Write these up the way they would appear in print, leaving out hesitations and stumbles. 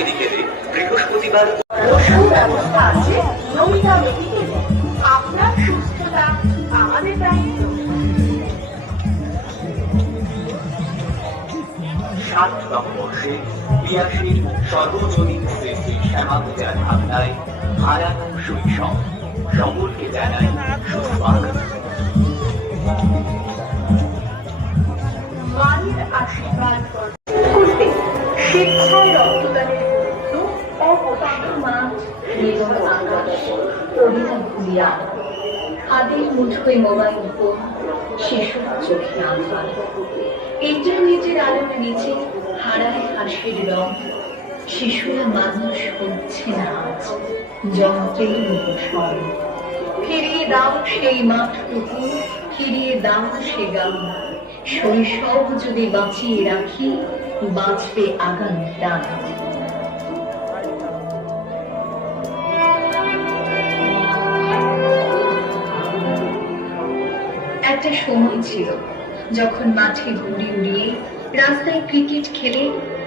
মেডিকেলে বৃহস্পতিবার ব্যবস্থা আছে। নমিতা মেডিকেলে আপনার সুস্থতা আমাদের দায়িত্ব। 60 নববর্ষে 82 সর্বজনীন শ্রেষ্ঠী শ্যামাপূজার ভাবনায় হারানো শৈশব সকলকে জানাই সুস্বাগত। মায়ের আশীর্বাদ করতে স্বেচ্ছায় রক্তদানের গুরুত্ব অপরিসীম। মাছ নীরব আকাশ অভিযান ভুলিয়া হাতের মুঠোয় মোবাইল ফোন, শিশুর চোখে আঁধার, ইন্টারনেটের আলোর নিচে হারায় হাসির রং। শিশুরা মানুষ হচ্ছে না আজ, যন্ত্রেই মুখোশ। ফিরিয়ে দাও সেই মাঠটুকু, ফিরিয়ে দাও সে গান। শৈশব যদি বাঁচিয়ে রাখি, বাঁচবে আগামী প্রাণ। একটা সময় ছিল যখন মাঠে ঘুড়ি উড়িয়ে, রাস্তায় ক্রিকেট খেলে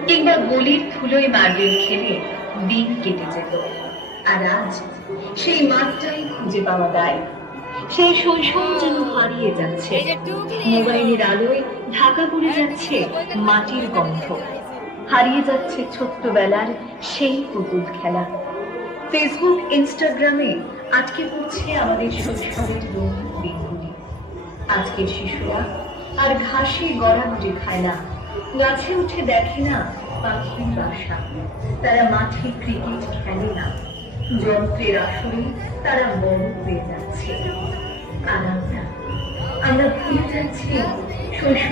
কিংবা গলির ধুলোয় মার্বেল খেলে দিন কেটে যেত। আর আজ সেই মাঠটাই খুঁজে পাওয়া দায়। সেই শৈশব যেন হারিয়ে যাচ্ছে। মোবাইলের আলোয় ঢাকা পড়ে যাচ্ছে মাটির গন্ধ, হারিয়ে যাচ্ছে ছোট্টবেলার সেই পুতুল খেলা। ফেসবুক, ইনস্টাগ্রামে আটকে পড়ছে আমাদের শৈশবের রঙিন দিনগুলি। আজকের শিশুরা আর ঘাসে গড়াগড়ি খায় না, গাছে উঠে দেখে না পাখির বাসা। তারা মাঠে ক্রিকেট খেলে না, যন্ত্রের আসরে তারা বড় হয়ে যাচ্ছে। আর আমরা ভুলে যাচ্ছি শৈশব।